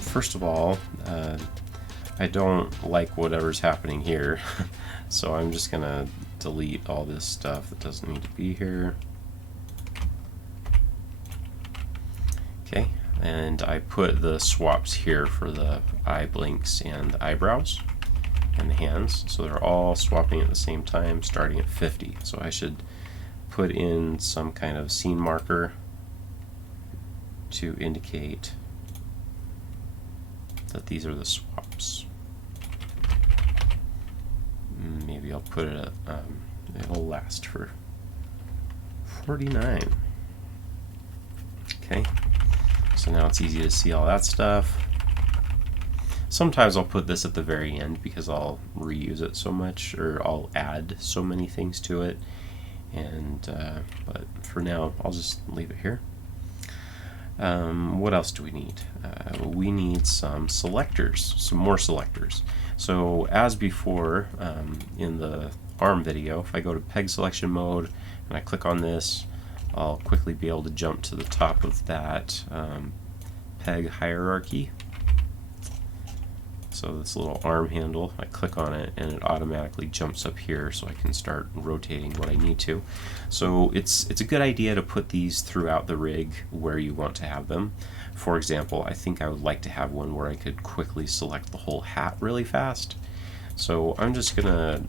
First of all, I don't like whatever's happening here, so I'm just gonna delete all this stuff that doesn't need to be here. Okay, and I put the swaps here for the eye blinks and the eyebrows and the hands, so they're all swapping at the same time, starting at 50. So I should put in some kind of scene marker to indicate that these are the swaps. Maybe I'll put it at, it'll last for 49. Okay, so now it's easy to see all that stuff. Sometimes I'll put this at the very end because I'll reuse it so much, or I'll add so many things to it. And but for now, I'll just leave it here. What else do we need? We need some selectors, some more selectors. So as before in the ARM video, if I go to peg selection mode and I click on this, I'll quickly be able to jump to the top of that peg hierarchy. So this little arm handle, I click on it and it automatically jumps up here so I can start rotating what I need to. So it's a good idea to put these throughout the rig where you want to have them. For example, I think I would like to have one where I could quickly select the whole hat really fast. So I'm just gonna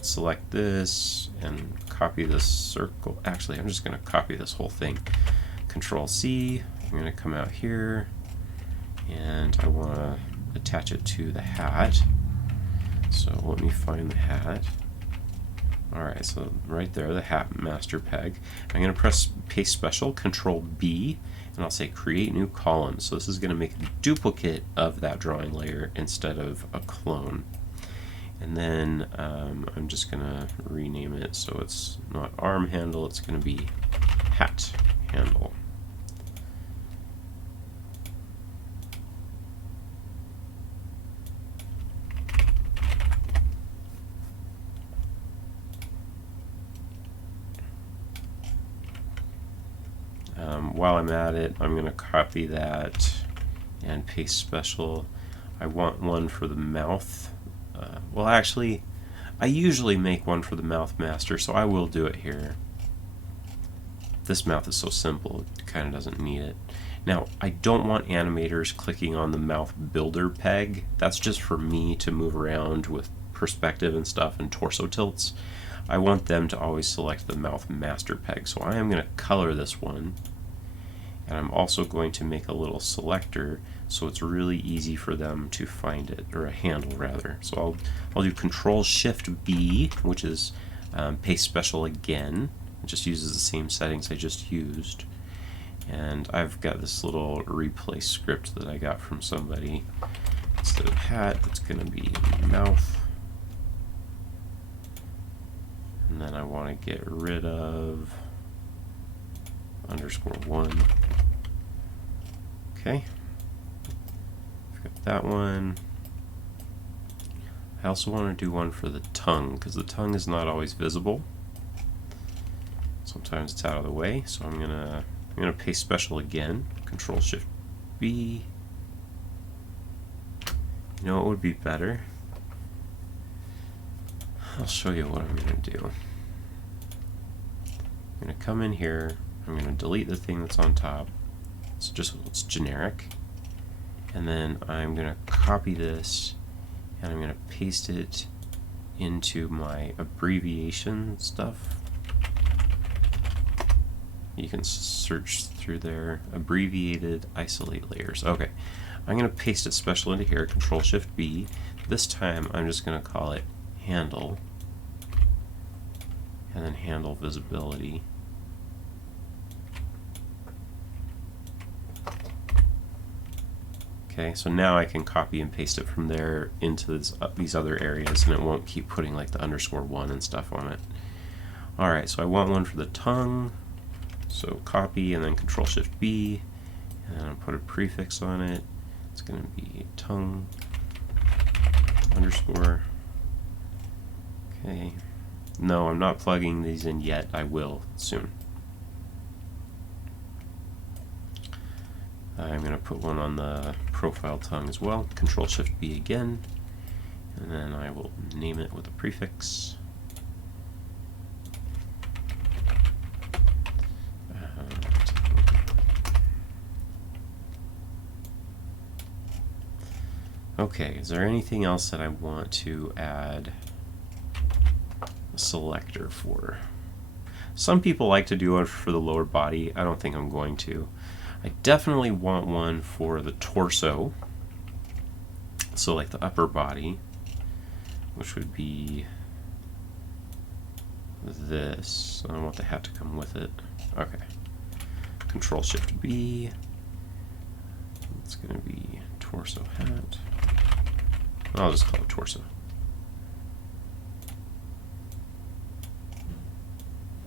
select this and copy this circle. Actually, I'm just gonna copy this whole thing. Control C, I'm gonna come out here and I want to attach it to the hat. So let me find the hat. Alright, so right there, the hat master peg. I'm going to press paste special, Control B, and I'll say create new column. So this is going to make a duplicate of that drawing layer instead of a clone. And then I'm just going to rename it so it's not arm handle, it's going to be hat handle. While I'm at it, I'm going to copy that and paste special. I want one for the mouth. Well, actually, I usually make one for the mouth master, so I will do it here. This mouth is so simple, it kind of doesn't need it. Now, I don't want animators clicking on the mouth builder peg. That's just for me to move around with perspective and stuff and torso tilts. I want them to always select the mouth master peg, so I am going to color this one. And I'm also going to make a little selector so it's really easy for them to find it, or a handle rather. So I'll do Control Shift B, which is paste special again. It just uses the same settings I just used. And I've got this little replace script that I got from somebody. Instead of hat, it's going to be mouth. And then I want to get rid of _1. Okay, I've got that one. I also want to do one for the tongue because the tongue is not always visible. Sometimes it's out of the way, so I'm gonna paste special again. Control Shift B. You know what would be better? I'll show you what I'm gonna do. I'm gonna come in here. I'm going to delete the thing that's on top. It's generic. And then I'm going to copy this and I'm going to paste it into my abbreviation stuff. You can search through there. Abbreviated isolate layers. Okay. I'm going to paste it special into here. Control Shift B. This time I'm just going to call it handle. And then handle visibility. Okay, so now I can copy and paste it from there into these other areas, and it won't keep putting like the _1 and stuff on it. Alright, so I want one for the tongue, so copy and then Control Shift B, and then I'll put a prefix on it. It's going to be tongue _. Okay, no, I'm not plugging these in yet. I will soon. I'm going to put one on the profile tongue as well. Control-Shift-B again, and then I will name it with a prefix. Okay, is there anything else that I want to add a selector for? Some people like to do it for the lower body. I don't think I'm going to. I definitely want one for the torso. So like the upper body, which would be this. I don't want the hat to come with it. Okay. Control-Shift-B. It's going to be torso hat. I'll just call it torso.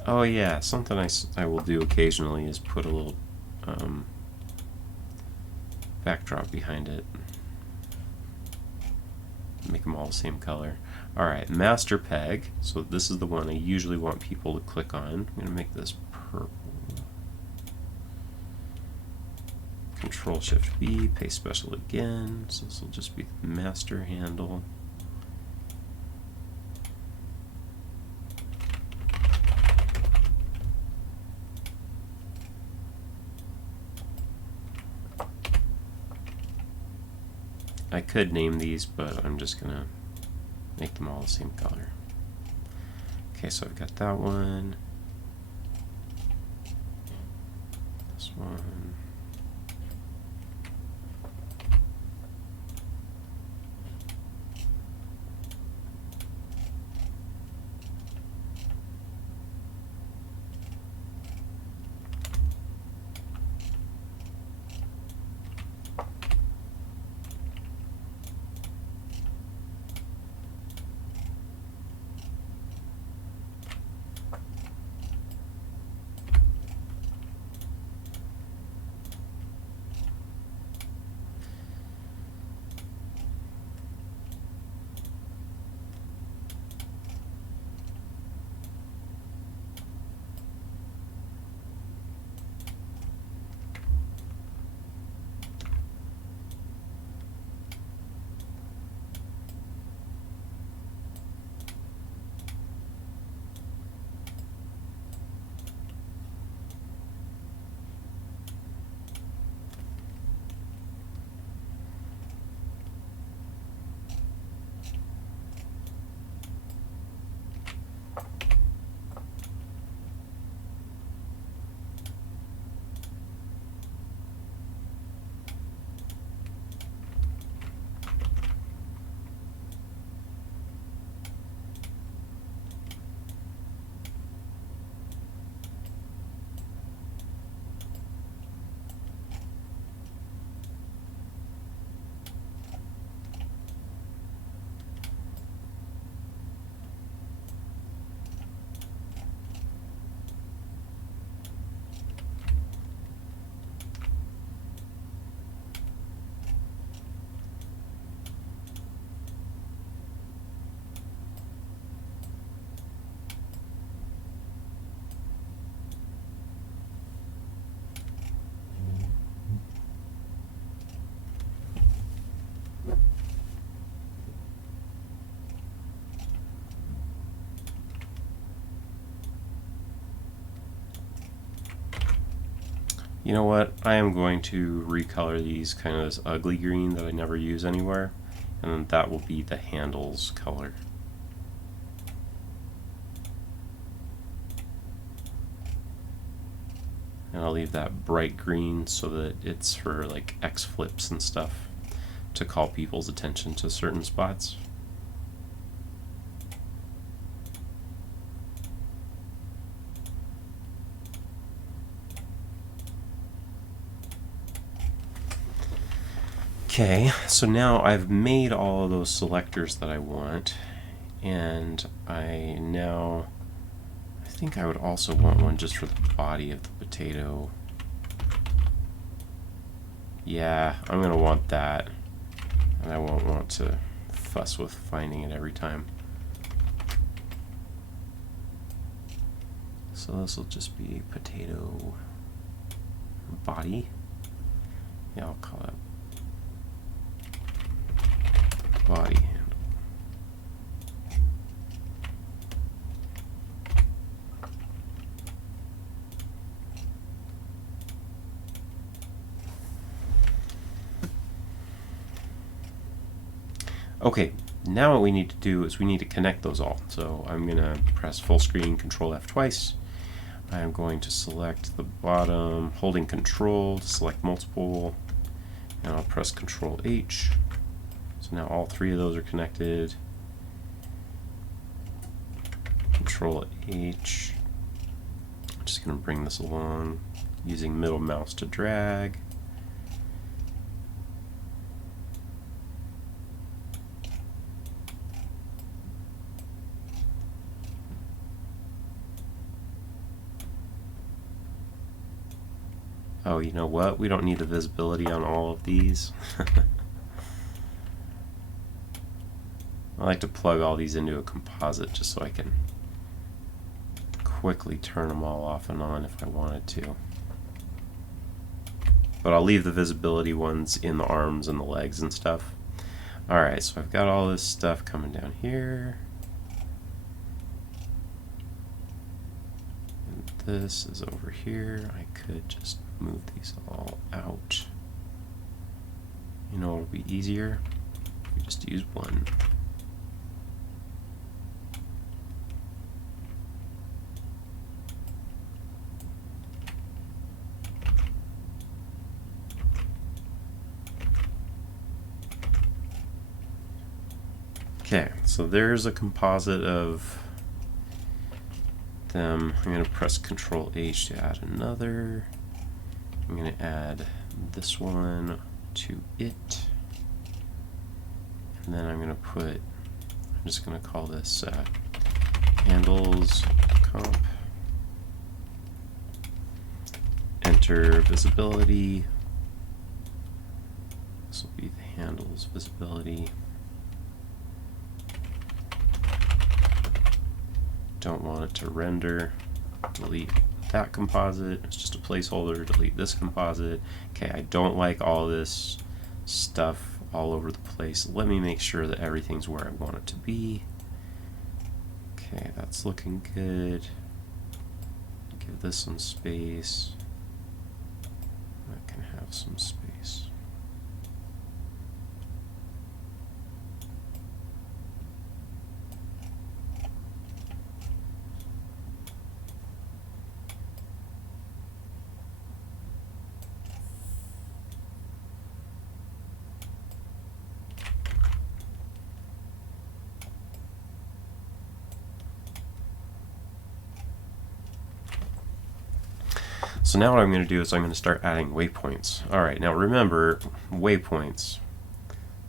Oh yeah, something I will do occasionally is put a little backdrop behind it. Make them all the same color. Alright, master peg. So this is the one I usually want people to click on. I'm going to make this purple. Control-Shift-B, paste special again. So this will just be the master handle. I could name these, but I'm just gonna make them all the same color. Okay, so I've got that one. This one. You know what? I am going to recolor these kind of this ugly green that I never use anywhere, and then that will be the handles color. And I'll leave that bright green so that it's for like X flips and stuff to call people's attention to certain spots. Okay, so now I've made all of those selectors that I want, and I think I would also want one just for the body of the potato. Yeah, I'm going to want that, and I won't want to fuss with finding it every time. So this will just be potato body. Yeah, I'll call it body handle. Okay, now what we need to do is we need to connect those all. So I'm going to press full screen, Control F twice. I'm going to select the bottom, holding Control to select multiple, and I'll press Control H. So now all three of those are connected. Control H. I'm just going to bring this along using middle mouse to drag. Oh, you know what? We don't need the visibility on all of these. I like to plug all these into a composite just so I can quickly turn them all off and on if I wanted to. But I'll leave the visibility ones in the arms and the legs and stuff. Alright, so I've got all this stuff coming down here. And this is over here. I could just move these all out. You know what would be easier? We just use one. Okay, so there's a composite of them. I'm going to press Control H to add another. I'm going to add this one to it. And then I'm going to put, I'm just going to call this handles comp. Enter visibility. This will be the handles visibility. Don't want it to render. Delete that composite. It's just a placeholder. Delete this composite. Okay, I don't like all this stuff all over the place. Let me make sure that everything's where I want it to be. Okay, that's looking good. Give this some space. That can have some space. So now what I'm going to do is I'm going to start adding waypoints. Alright, now remember, waypoints,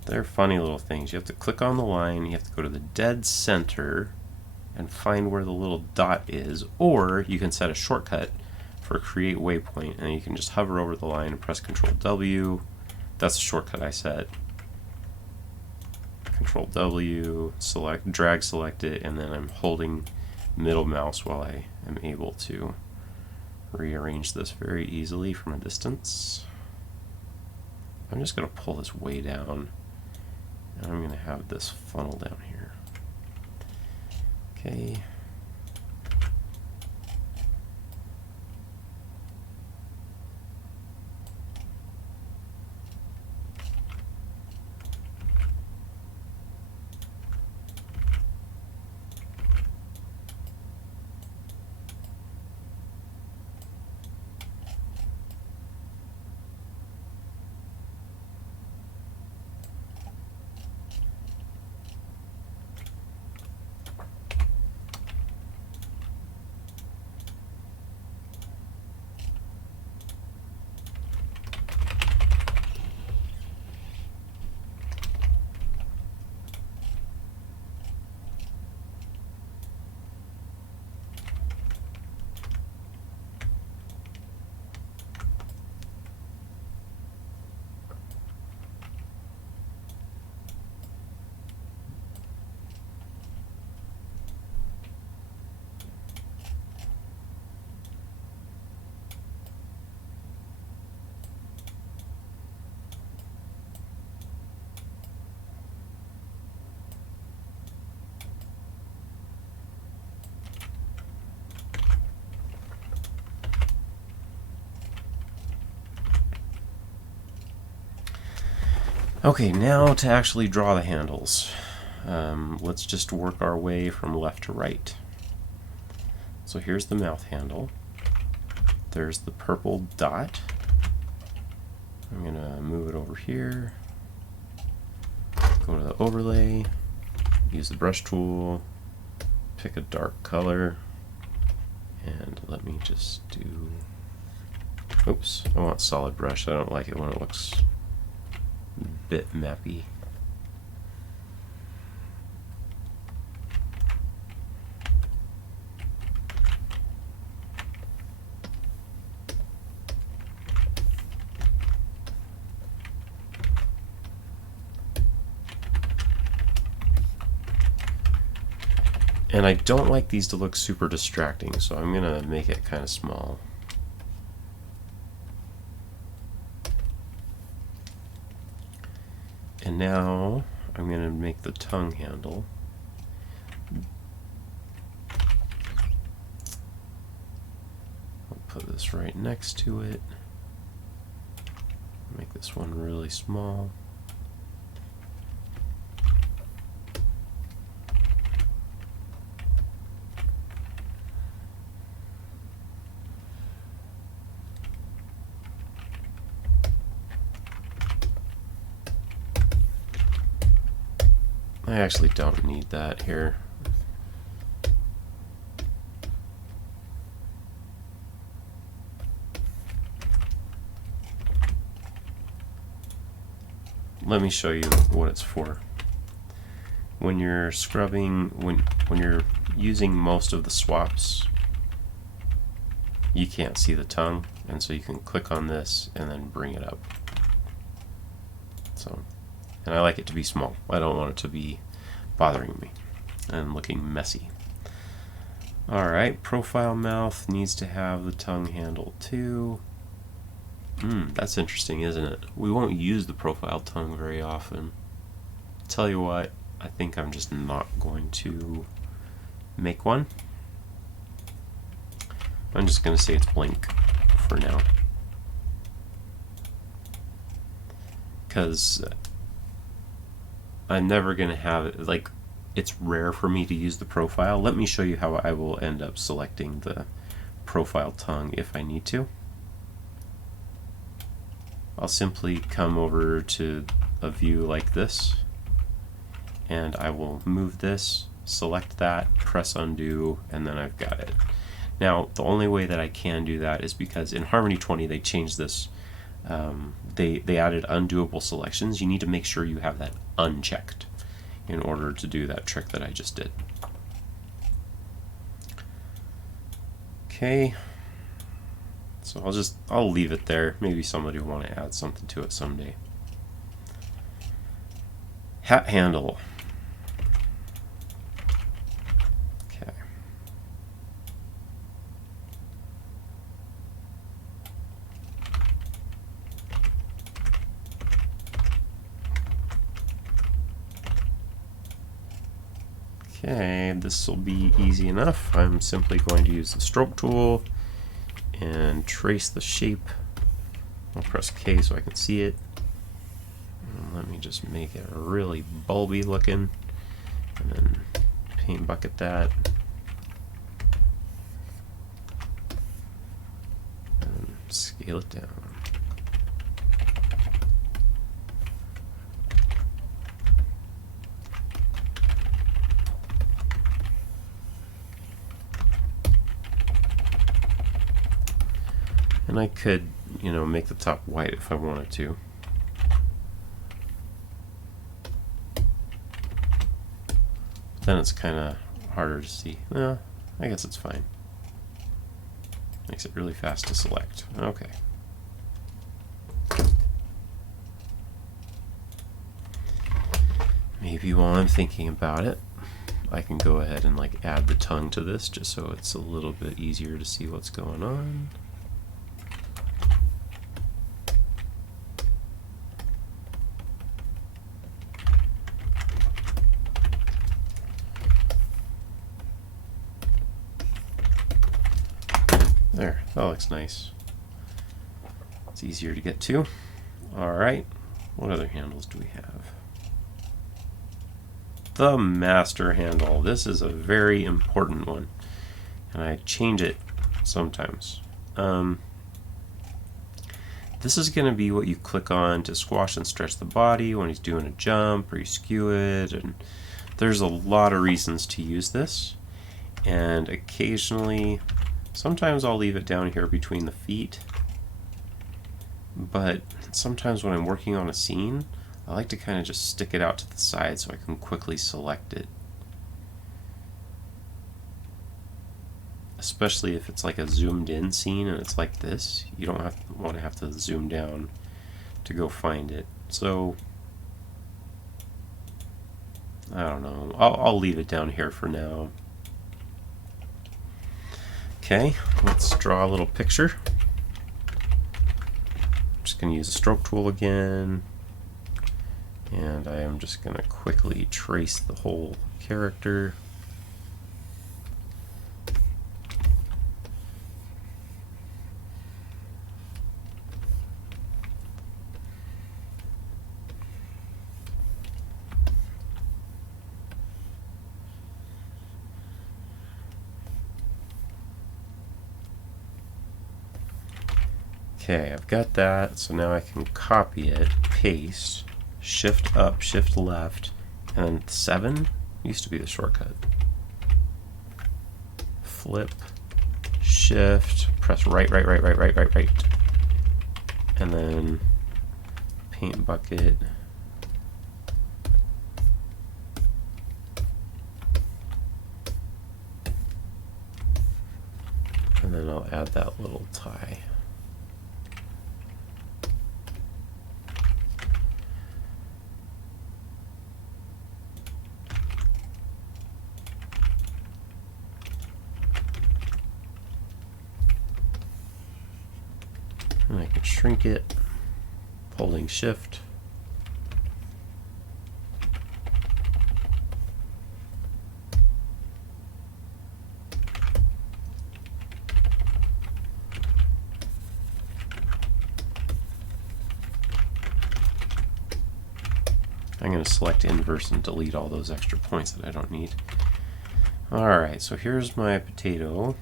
they're funny little things. You have to click on the line, you have to go to the dead center and find where the little dot is, or you can set a shortcut for create waypoint and you can just hover over the line and press Control W. That's the shortcut I set. Control W, select, drag select it, and then I'm holding middle mouse while I am able to rearrange this very easily from a distance. I'm just going to pull this way down, and I'm going to have this funnel down here. Okay. Okay, now to actually draw the handles. Let's just work our way from left to right. So here's the mouth handle. There's the purple dot. I'm going to move it over here. Go to the overlay. Use the brush tool. Pick a dark color. And let me just do... Oops, I want solid brush. I don't like it when it looks bitmappy. And I don't like these to look super distracting, so I'm going to make it kind of small. And now I'm going to make the tongue handle. I'll put this right next to it. Make this one really small. I actually don't need that here. Let me show you what it's for. When you're scrubbing, when you're using most of the swaps, you can't see the tongue, and so you can click on this and then bring it up. So, and I like it to be small. I don't want it to be bothering me and looking messy. Alright, profile mouth needs to have the tongue handle too. That's interesting, isn't it? We won't use the profile tongue very often. Tell you what, I think I'm just not going to make one. I'm just going to say it's blank for now. Because I'm never going to have it, like, it's rare for me to use the profile. Let me show you how I will end up selecting the profile tongue if I need to. I'll simply come over to a view like this, and I will move this, select that, press undo, and then I've got it. Now, the only way that I can do that is because in Harmony 20 they changed this. They added undoable selections. You need to make sure you have that unchecked in order to do that trick that I just did. Okay, so I'll leave it there. Maybe somebody will want to add something to it someday. Hat handle. Okay. Okay, this will be easy enough. I'm simply going to use the stroke tool and trace the shape. I'll press K so I can see it. And let me just make it really bulby looking, and then paint bucket that. And scale it down. And I could, make the top white if I wanted to. Then it's kind of harder to see. Well, I guess it's fine. Makes it really fast to select. Okay. Maybe while I'm thinking about it, I can go ahead and add the tongue to this just so it's a little bit easier to see what's going on. There, that looks nice. It's easier to get to. Alright, What other handles do we have? The master handle. This is a very important one, and I change it sometimes. This is going to be what you click on to squash and stretch the body when he's doing a jump, or you skew it, and there's a lot of reasons to use this. And occasionally, sometimes I'll leave it down here between the feet, but sometimes when I'm working on a scene, I like to kind of just stick it out to the side so I can quickly select it. Especially if it's like a zoomed in scene and it's like this, you don't want to have to zoom down to go find it. So I don't know, I'll leave it down here for now. Okay, let's draw a little picture. I'm just going to use the stroke tool again, and I am just going to quickly trace the whole character. Okay, I've got that, so now I can copy it, paste, shift up, shift left, and 7 used to be the shortcut. Flip, shift, press right, and then paint bucket. And then I'll add that little tie. And I can shrink it, holding shift. I'm going to select inverse and delete all those extra points that I don't need. Alright, so here's my potato.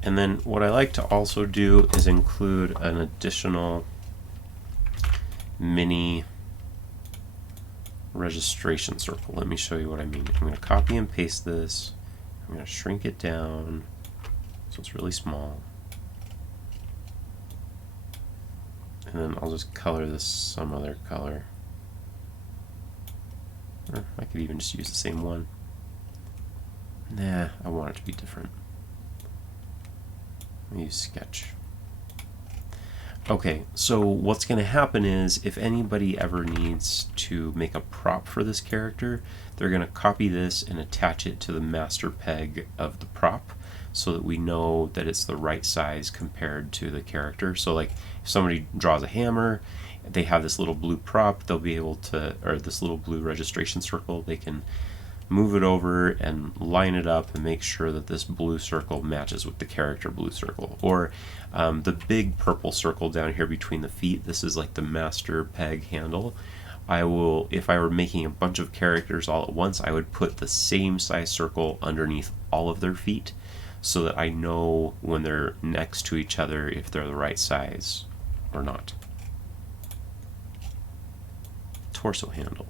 And then what I like to also do is include an additional mini registration circle. Let me show you what I mean. I'm going to copy and paste this. I'm going to shrink it down so it's really small. And then I'll just color this some other color. Or I could even just use the same one. Nah, I want it to be different. Use sketch. Okay, so what's going to happen is if anybody ever needs to make a prop for this character, they're going to copy this and attach it to the master peg of the prop so that we know that it's the right size compared to the character. So like if somebody draws a hammer, they have this little blue prop, they'll be able to, or this little blue registration circle, they can move it over and line it up and make sure that this blue circle matches with the character blue circle. Or the big purple circle down here between the feet, this is like the master peg handle. I will, if I were making a bunch of characters all at once, I would put the same size circle underneath all of their feet so that I know when they're next to each other if they're the right size or not. Torso handle.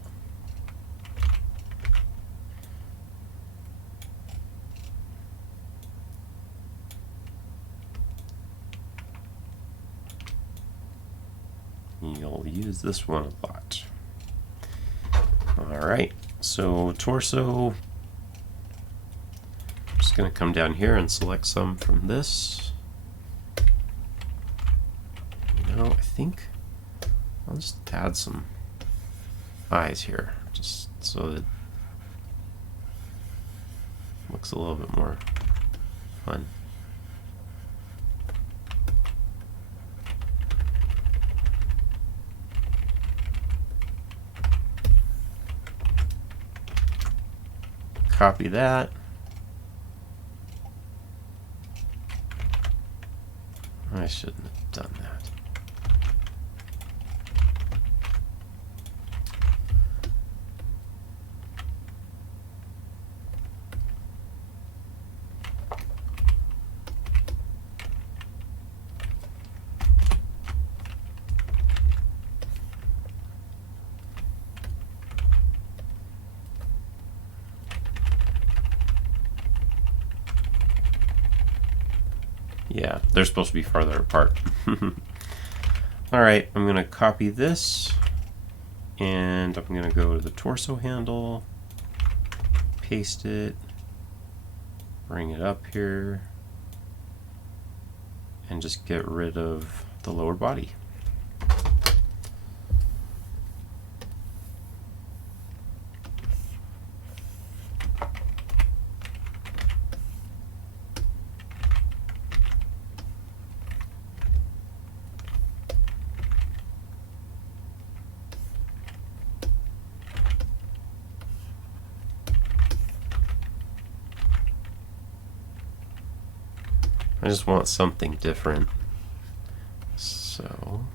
You'll use this one a lot. Alright, so torso. I'm just going to come down here and select some from this. I think I'll just add some eyes here, just so that it looks a little bit more fun. Copy that. I shouldn't have done that. Yeah, they're supposed to be farther apart. Alright, I'm going to copy this, and I'm going to go to the torso handle, paste it, bring it up here, and just get rid of the lower body. I just want something different. So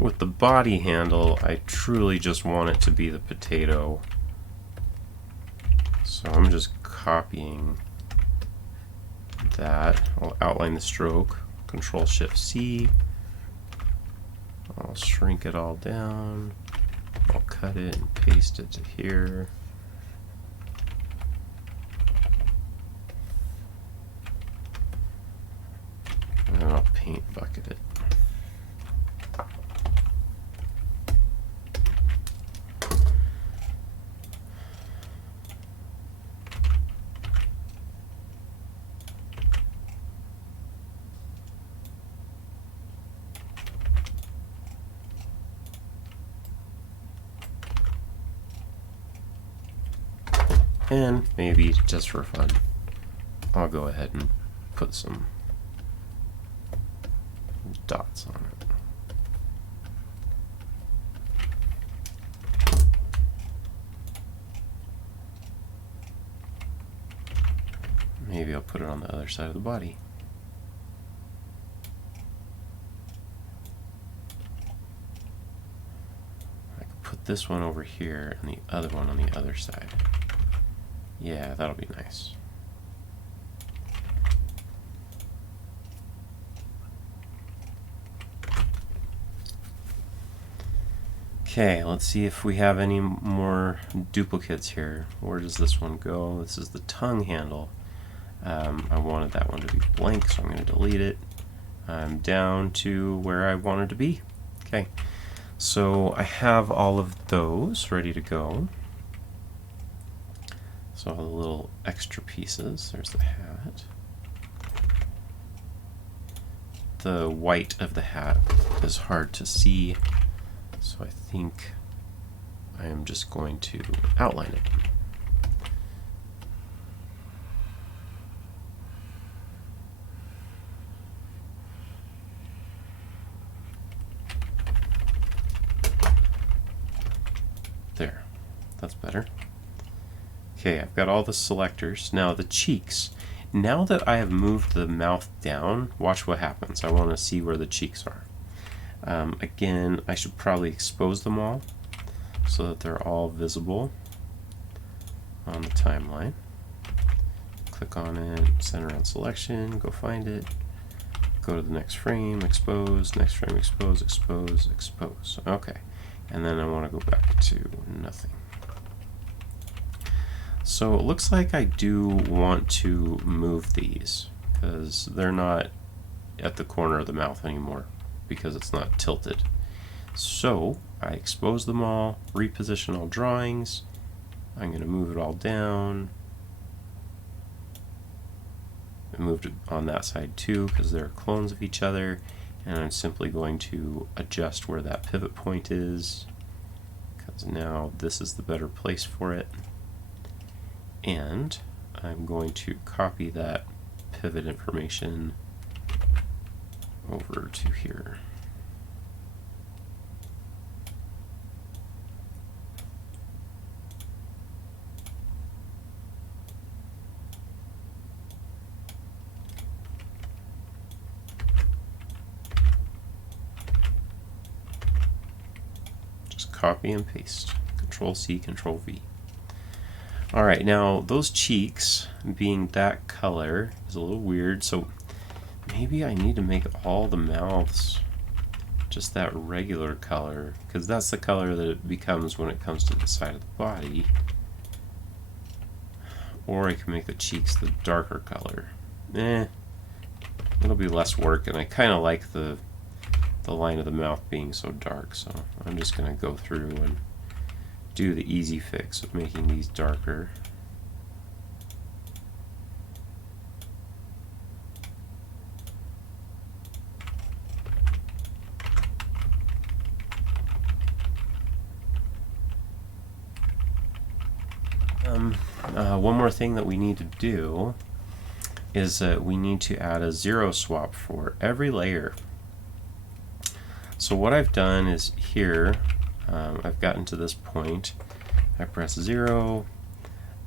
with the body handle, I truly just want it to be the potato. So I'm just copying that. I'll outline the stroke, Control-Shift-C. I'll shrink it all down. I'll cut it and paste it to here. And then I'll paint bucket it. And maybe just for fun, I'll go ahead and put some dots on it. Maybe I'll put it on the other side of the body. I could put this one over here and the other one on the other side. Yeah, that'll be nice. Okay, let's see if we have any more duplicates here. Where does this one go? This is the tongue handle. I wanted that one to be blank, so I'm going to delete it. I'm down to where I wanted to be. Okay, so I have all of those ready to go. So all the little extra pieces. There's the hat. The white of the hat is hard to see, so I think I am just going to outline it. There, that's better. Okay, I've got all the selectors. Now the cheeks. Now that I have moved the mouth down, watch what happens. I want to see where the cheeks are. Again, I should probably expose them all so that they're all visible. on the timeline. Click on it, center on selection, go find it, go to the next frame, expose, next frame, expose, expose, expose. Okay, and then I want to go back to nothing. So it looks like I do want to move these because they're not at the corner of the mouth anymore because it's not tilted. So I expose them all, reposition all drawings. I'm going to move it all down. I moved it on that side too because they're clones of each other, and I'm simply going to adjust where that pivot point is because now this is the better place for it. And I'm going to copy that pivot information over to here. Just copy and paste. Control C, Control V. Alright, now those cheeks being that color is a little weird, so maybe I need to make all the mouths just that regular color, because that's the color that it becomes when it comes to the side of the body. Or I can make the cheeks the darker color. It'll be less work, and I kind of like the line of the mouth being so dark, so I'm just going to go through and do the easy fix of making these darker. One more thing that we need to do is that we need to add a zero swap for every layer. So what I've done is here, I've gotten to this point, I press 0.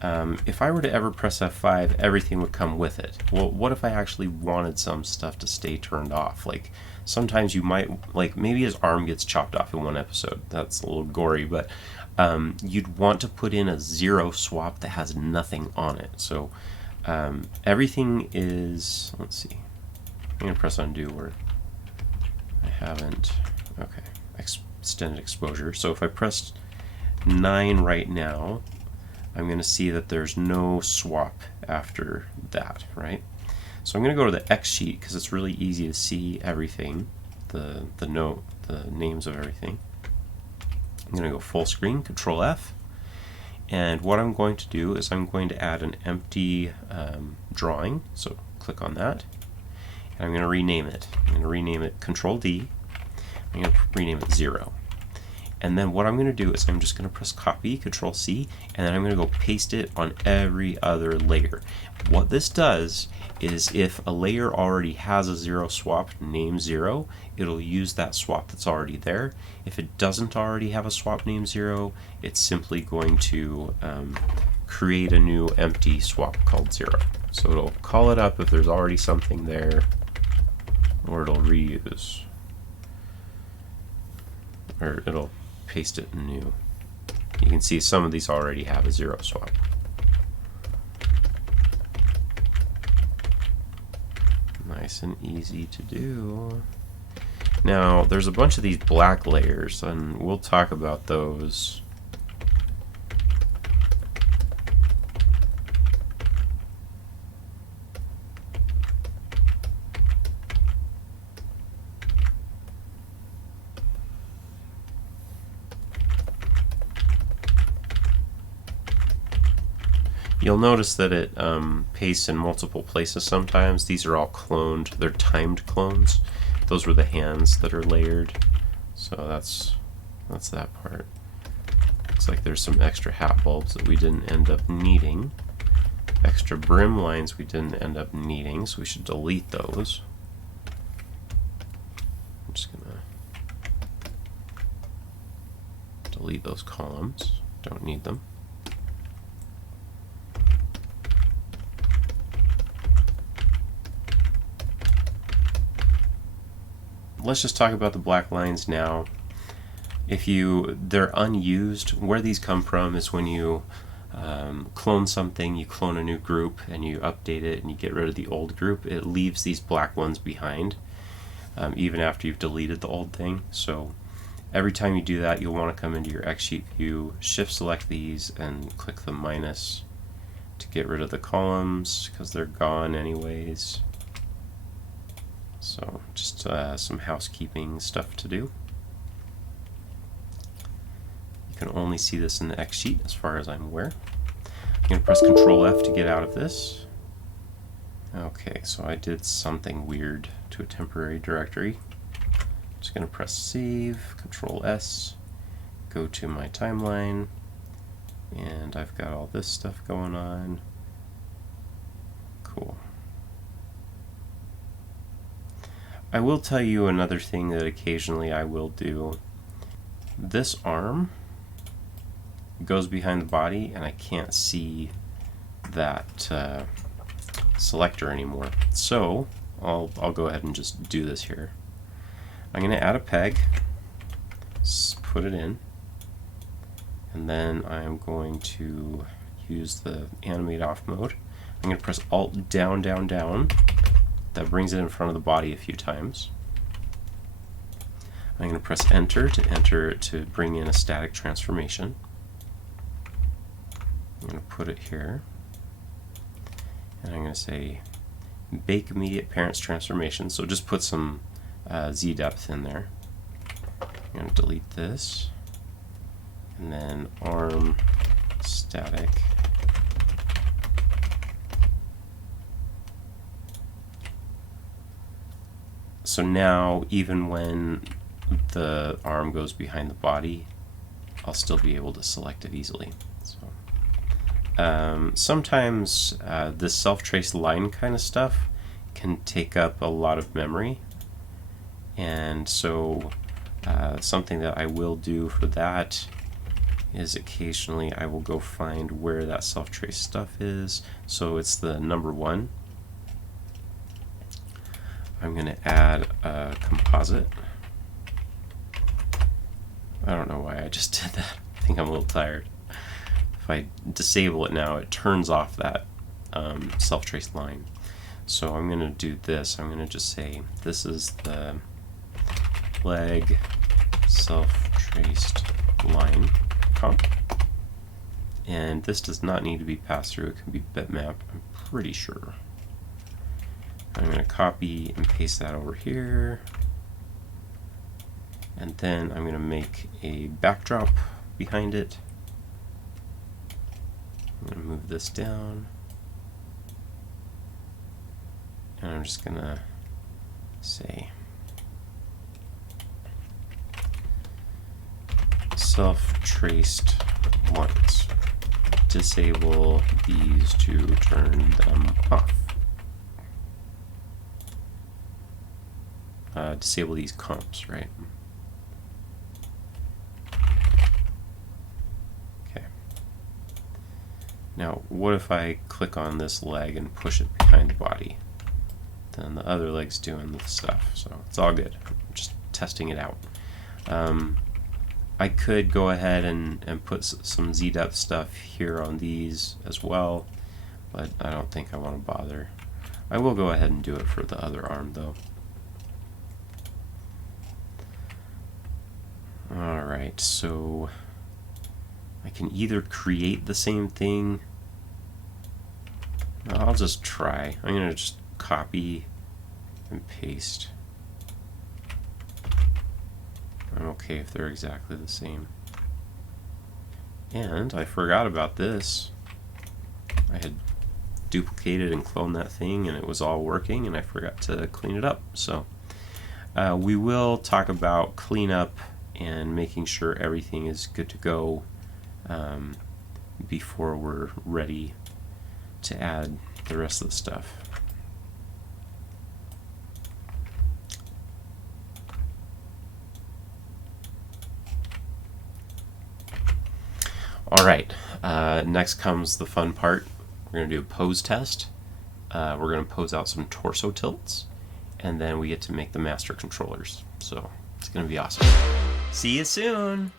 If I were to ever press F5, everything would come with it. Well, what if I actually wanted some stuff to stay turned off? Like, sometimes you might, like maybe his arm gets chopped off in one episode. That's a little gory, but you'd want to put in a zero swap that has nothing on it. So everything is, let's see, I'm going to press undo where I haven't, okay, extended exposure. So if I press 9 right now, I'm going to see that there's no swap after that, right? So I'm going to go to the XSheet because it's really easy to see everything, the names of everything. I'm going to go full screen, Control F, and what I'm going to do is I'm going to add an empty drawing, so click on that, and I'm going to rename it. I'm going to rename it Control D, I'm going to rename it 0. And then what I'm going to do is I'm just going to press copy, Control C, and then I'm going to go paste it on every other layer. What this does is if a layer already has a zero swap named 0, it'll use that swap that's already there. If it doesn't already have a swap named 0, it's simply going to create a new empty swap called 0. So it'll call it up if there's already something there, or it'll reuse, or it'll paste it new. You can see some of these already have a zero swap. Nice and easy to do. Now there's a bunch of these black layers, and we'll talk about those. You'll notice that it pastes in multiple places sometimes. These are all cloned. They're timed clones. Those were the hands that are layered. So that's that part. Looks like there's some extra hat bulbs that we didn't end up needing. Extra brim lines we didn't end up needing, so we should delete those. I'm just gonna delete those columns. Don't need them. Let's just talk about the black lines now. If they're unused, where these come from is when you clone something, you clone a new group and you update it and you get rid of the old group, it leaves these black ones behind even after you've deleted the old thing. So every time you do that, you'll want to come into your XSheet view, shift select these, and click the minus to get rid of the columns because they're gone anyways. So just some housekeeping stuff to do. You can only see this in the XSheet as far as I'm aware. I'm going to press Control F to get out of this. Okay, so I did something weird to a temporary directory. I'm just going to press Save, Control S, go to my timeline, and I've got all this stuff going on. Cool. I will tell you another thing that occasionally I will do. This arm goes behind the body and I can't see that selector anymore. So I'll go ahead and just do this here. I'm going to add a peg, put it in, and then I'm going to use the animate off mode. I'm going to press Alt down, down, down. That brings it in front of the body a few times. I'm going to press enter to bring in a static transformation. I'm going to put it here, and I'm going to say bake immediate parents transformation. So just put some Z depth in there. I'm going to delete this, and then arm static. So now, even when the arm goes behind the body, I'll still be able to select it easily. So, sometimes this self-trace line kind of stuff can take up a lot of memory, and so something that I will do for that is occasionally I will go find where that self-trace stuff is. So it's the number 1. I'm going to add a composite. I don't know why I just did that. I think I'm a little tired. If I disable it now, it turns off that self-trace line. So I'm going to do this. I'm going to just say this is the leg self-traced line comp. And this does not need to be passed through. It can be bitmap, I'm pretty sure. I'm going to copy and paste that over here, and then I'm going to make a backdrop behind it. I'm going to move this down, and I'm just going to say self-traced lines. Disable these to turn them off. Disable these comps, right? Okay. Now, what if I click on this leg and push it behind the body? Then the other leg's doing the stuff, so it's all good. I'm just testing it out. I could go ahead and put some Z-depth stuff here on these as well, but I don't think I want to bother. I will go ahead and do it for the other arm, though. Alright, so I can either create the same thing. I'll just try. I'm going to just copy and paste. I'm okay if they're exactly the same. And I forgot about this. I had duplicated and cloned that thing and it was all working, and I forgot to clean it up. So we will talk about cleanup and making sure everything is good to go before we're ready to add the rest of the stuff. Alright, next comes the fun part. We're going to do a pose test. We're going to pose out some torso tilts, and then we get to make the master controllers. So it's going to be awesome. See you soon!